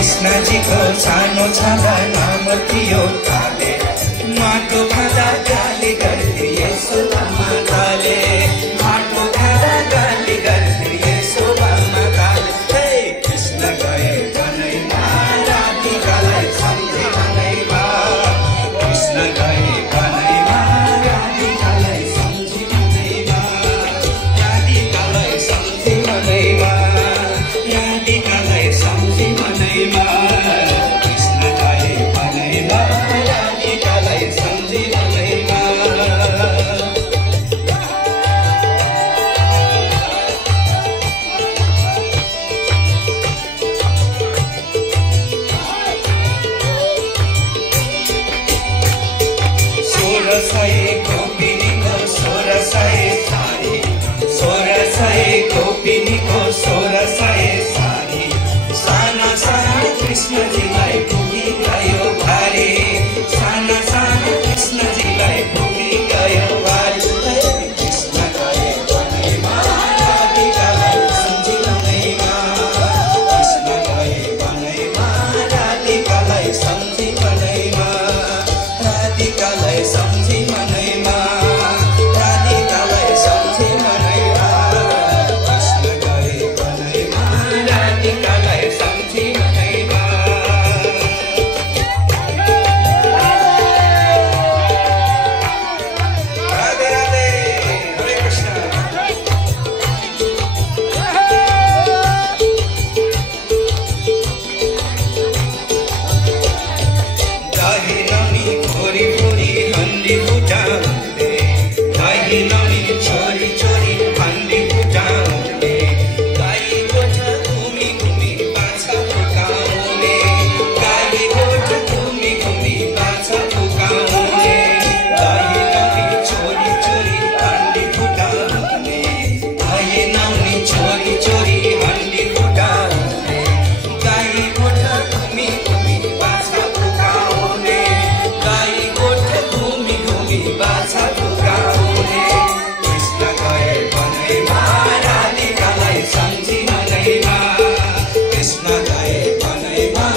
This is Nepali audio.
कृष्णजीको सानो छँदा नाम थियो काले, माटो खाँदा गाली गर्थे यशोदा माताले, माटो खाँदा गाली गर्थे यशोदा माताले। कृष्ण गए बनैमा राधिकालाई सम्झे बनैमा, कृष्ण गए बनैमा राधिकालाई सम्झे बनैमा, राधिकालाई सम्झे बनैमा, राधिकालाई सम्झे बनैमा, कृष्ण गए बनैमा राधिकालाई सम्झे बनैमा। गोपिनीको 1600 सारी, साना साना कृष्णजीलाई पुगी गयो भारी, साना साना कृष्णजीलाई पुगी गयो भारी। कृष्ण गए बनैमा राधिकालाई सम्झे बनैमा, कृष्ण गए बनैमा राधिकालाई सम्झे बनैमा, राधिकालाई सम्झे बनैमा, राधिकालाई सम्झे बनैमा, कृष्ण गए बनैमा राधिकालाई सम्झे बनैमा। राधे राधे, हरे कृष्ण। दही ननी फोरी फोरी हन्डी फुटाउँदै, दही ननी छोरी छोरी हन्डी फुटाउँदै, गाई गोठा घुमी घुमी बाछा फुकाउने, गाई गोठा घुमी घुमी बाछा फुकाउने, दही ननी छोरी छोरी हन्डी फुटाउने, दही ननी छोरी छोरी हन्डी फुटाउने, गाई गोठा घुमी घुमी बाछा फुकाउने, गाई गोठा घुमी घुमी बाछा फुकाउने। कृष्ण गए बनैमा राधिकालाई सम्झे बनैमा, कृष्ण गए बनैमा